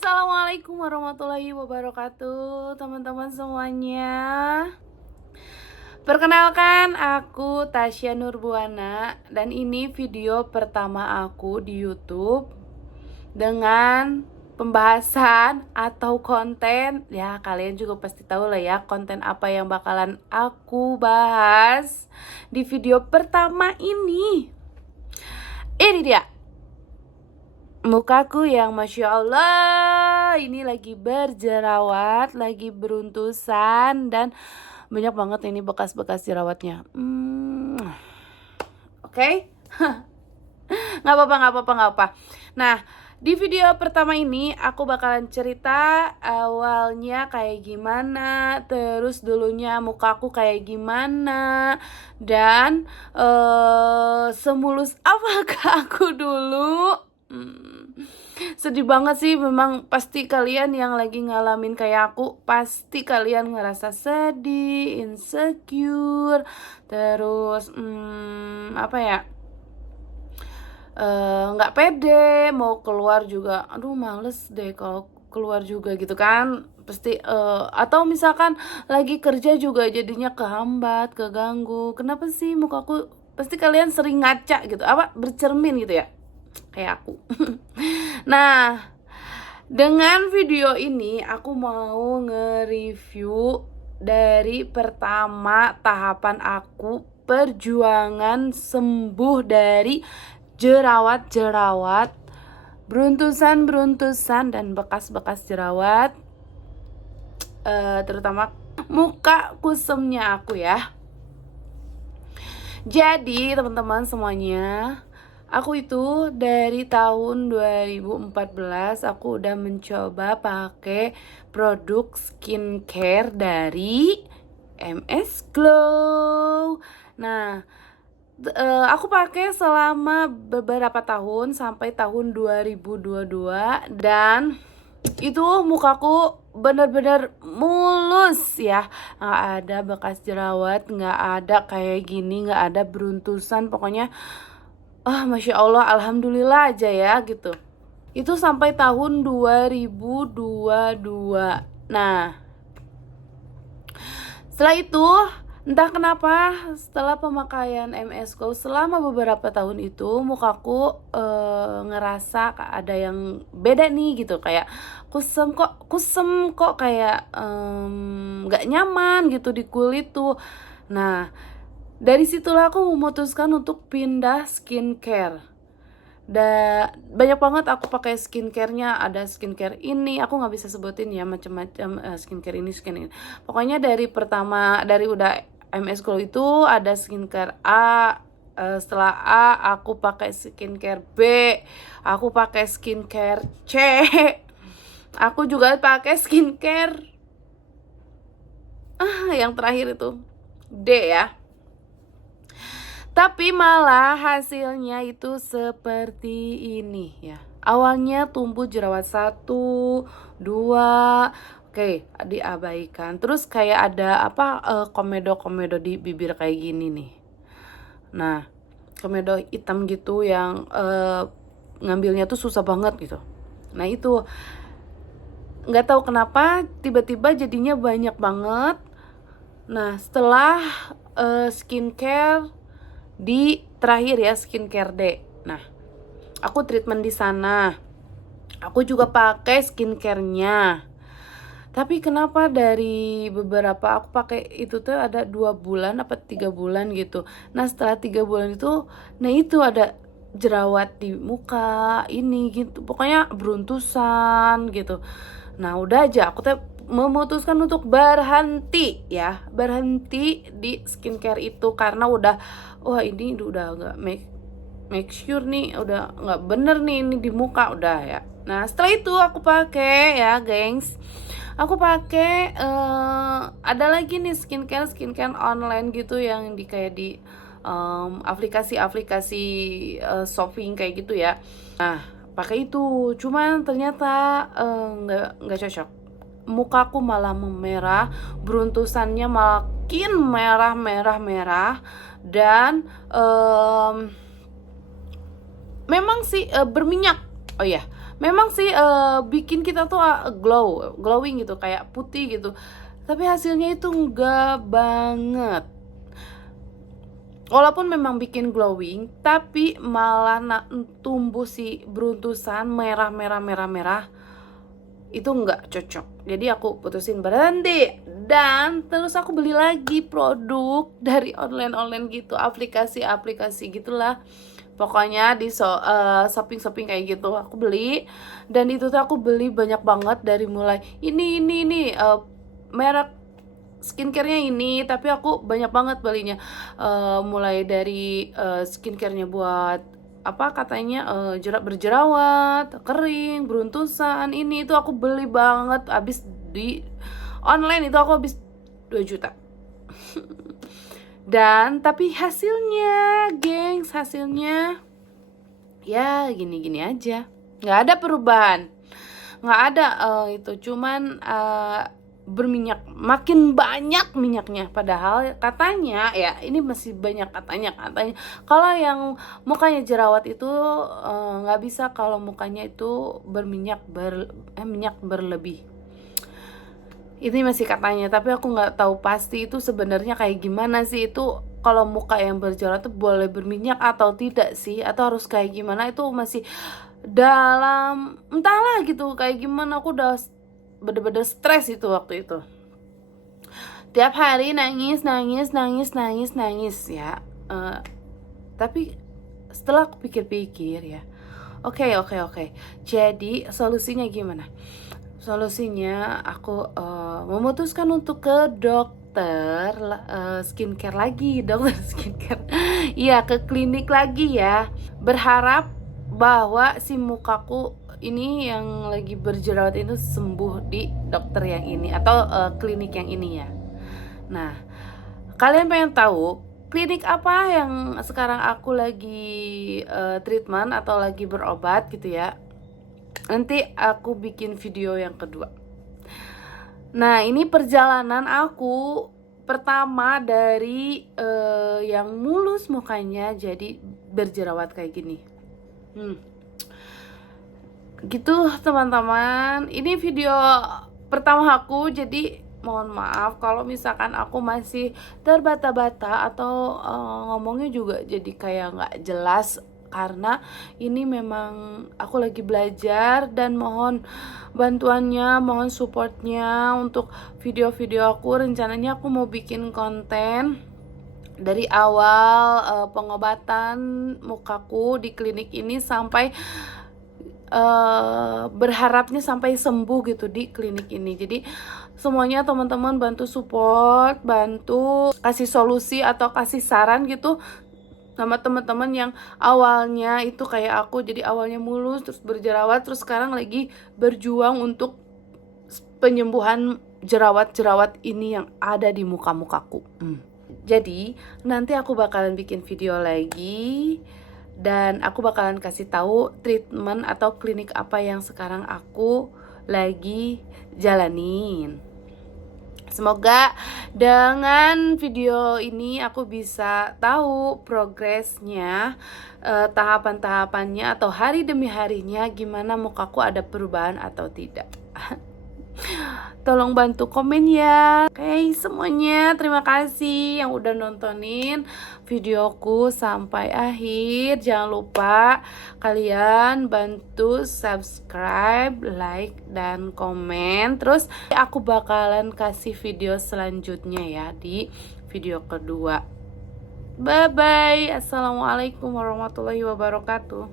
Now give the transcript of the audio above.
Assalamualaikum warahmatullahi wabarakatuh, teman-teman semuanya. Perkenalkan, aku Tasya Nurbuana dan ini video pertama aku di YouTube dengan pembahasan atau konten. Ya, kalian juga pasti tahu lah ya konten apa yang bakalan aku bahas di video pertama ini. Ini dia mukaku yang Masya Allah ini lagi berjerawat, lagi beruntusan, dan banyak banget ini bekas-bekas jerawatnya. Oke. Nggak apa-apa. Nah, di video pertama ini aku bakalan cerita awalnya kayak gimana, terus dulunya mukaku kayak gimana, dan semulus apakah aku dulu. Sedih banget sih, memang pasti kalian yang lagi ngalamin kayak aku, pasti kalian ngerasa sedih, insecure, terus apa ya, nggak pede mau keluar juga. Aduh, males deh kalau keluar juga gitu kan, pasti atau misalkan lagi kerja juga jadinya kehambat, keganggu. Kenapa sih mukaku, pasti kalian sering ngaca gitu, apa bercermin gitu ya, kayak aku. Nah, dengan video ini aku mau nge-review dari pertama tahapan aku perjuangan sembuh dari jerawat-jerawat, beruntusan-beruntusan, dan bekas-bekas jerawat, terutama muka kusemnya aku ya. Jadi teman-teman semuanya, aku itu dari tahun 2014 aku udah mencoba pakai produk skincare dari MS Glow. Nah, aku pakai selama beberapa tahun sampai tahun 2022, dan itu mukaku bener-bener mulus ya, nggak ada bekas jerawat, nggak ada kayak gini, nggak ada beruntusan, pokoknya Masya Allah, alhamdulillah aja ya gitu. Itu sampai tahun 2022. Nah, setelah itu entah kenapa setelah pemakaian MS Glow selama beberapa tahun itu, mukaku ngerasa ada yang beda nih gitu, kayak kusem kok kayak nggak nyaman gitu di kulit tuh. Nah, dari situlah aku memutuskan untuk pindah skincare. Banyak banget aku pakai skincare-nya, ada skincare ini, aku nggak bisa sebutin ya macam-macam skincare ini, pokoknya dari pertama, dari udah MS Glow itu ada skincare A, setelah A aku pakai skincare B, aku pakai skincare C, aku juga pakai skincare yang terakhir itu D ya. Tapi malah hasilnya itu seperti ini ya. Awalnya tumbuh jerawat 1, 2, oke, diabaikan. Terus kayak ada apa, komedo-komedo di bibir kayak gini nih. Nah, komedo hitam gitu yang ngambilnya tuh susah banget gitu. Nah, itu nggak tahu kenapa tiba-tiba jadinya banyak banget. Nah, setelah skincare di terakhir ya, skincare D. Nah, aku treatment di sana. Aku juga pakai skincare-nya. Tapi kenapa dari beberapa, aku pakai itu tuh ada 2 bulan apa 3 bulan gitu. Nah, setelah 3 bulan itu, nah itu ada jerawat di muka ini gitu. Pokoknya beruntusan gitu. Nah, udah aja aku tuh memutuskan untuk berhenti di skincare itu, karena udah ini udah nggak make sure nih, udah nggak bener nih ini di muka udah ya. Nah, setelah itu aku pakai ya gengs, aku pakai ada lagi nih skincare online gitu yang di kayak di aplikasi shopping kayak gitu ya. Nah, pakai itu, cuman ternyata nggak cocok. Mukaku malah memerah, beruntusannya makin merah, dan memang sih berminyak. Oh ya, Memang sih bikin kita tuh glowing gitu, kayak putih gitu. Tapi hasilnya itu enggak banget. Walaupun memang bikin glowing, tapi malah tumbuh si beruntusan merah. Itu enggak cocok. Jadi aku putusin berhenti. Dan terus aku beli lagi produk dari online gitu, aplikasi gitulah. Pokoknya di shopping kayak gitu aku beli. Dan itu tuh aku beli banyak banget, dari mulai ini merek skincare-nya ini, tapi aku banyak banget belinya. Mulai dari skincare-nya buat apa katanya berjerawat, kering, beruntusan, ini itu aku beli banget. Habis di online itu aku habis 2 juta. Dan tapi hasilnya, gengs, hasilnya ya gini-gini aja. Nggak ada perubahan. Nggak ada itu, cuman berminyak, makin banyak minyaknya. Padahal katanya ya, ini masih banyak katanya kalau yang mukanya jerawat itu nggak bisa kalau mukanya itu minyak berlebih. Ini masih katanya, tapi aku nggak tahu pasti itu sebenarnya kayak gimana sih. Itu kalau muka yang berjerawat itu boleh berminyak atau tidak sih, atau harus kayak gimana, itu masih dalam entahlah gitu kayak gimana. Aku udah bener-bener stres itu waktu itu, tiap hari nangis ya. Tapi setelah aku pikir-pikir ya, oke. Jadi solusinya gimana? Solusinya aku memutuskan untuk ke dokter skincare lagi, dokter skincare. Iya, ke klinik lagi ya. Berharap bahwa si mukaku ini yang lagi berjerawat itu sembuh di dokter yang ini atau klinik yang ini ya. Nah, kalian pengen tahu klinik apa yang sekarang aku lagi treatment atau lagi berobat gitu ya? Nanti aku bikin video yang kedua. Nah, ini perjalanan aku pertama dari yang mulus mukanya jadi berjerawat kayak gini. Gitu teman-teman, ini video pertama aku, jadi mohon maaf kalau misalkan aku masih terbata-bata atau ngomongnya juga jadi kayak nggak jelas, karena ini memang aku lagi belajar. Dan mohon bantuannya, mohon supportnya untuk video-video aku. Rencananya aku mau bikin konten dari awal pengobatan mukaku di klinik ini sampai berharapnya sampai sembuh gitu di klinik ini. Jadi semuanya teman-teman bantu support, bantu kasih solusi atau kasih saran gitu sama teman-teman yang awalnya itu kayak aku, jadi awalnya mulus terus berjerawat, terus sekarang lagi berjuang untuk penyembuhan jerawat-jerawat ini yang ada di muka-mukaku. Jadi nanti aku bakalan bikin video lagi dan aku bakalan kasih tahu treatment atau klinik apa yang sekarang aku lagi jalanin. Semoga dengan video ini aku bisa tahu progresnya, tahapan-tahapannya atau hari demi harinya gimana mukaku ada perubahan atau tidak. Tolong bantu komen ya. Oke, semuanya terima kasih yang udah nontonin videoku sampai akhir. Jangan lupa kalian bantu subscribe, like, dan komen. Terus aku bakalan kasih video selanjutnya ya di video kedua. Bye bye. Assalamualaikum warahmatullahi wabarakatuh.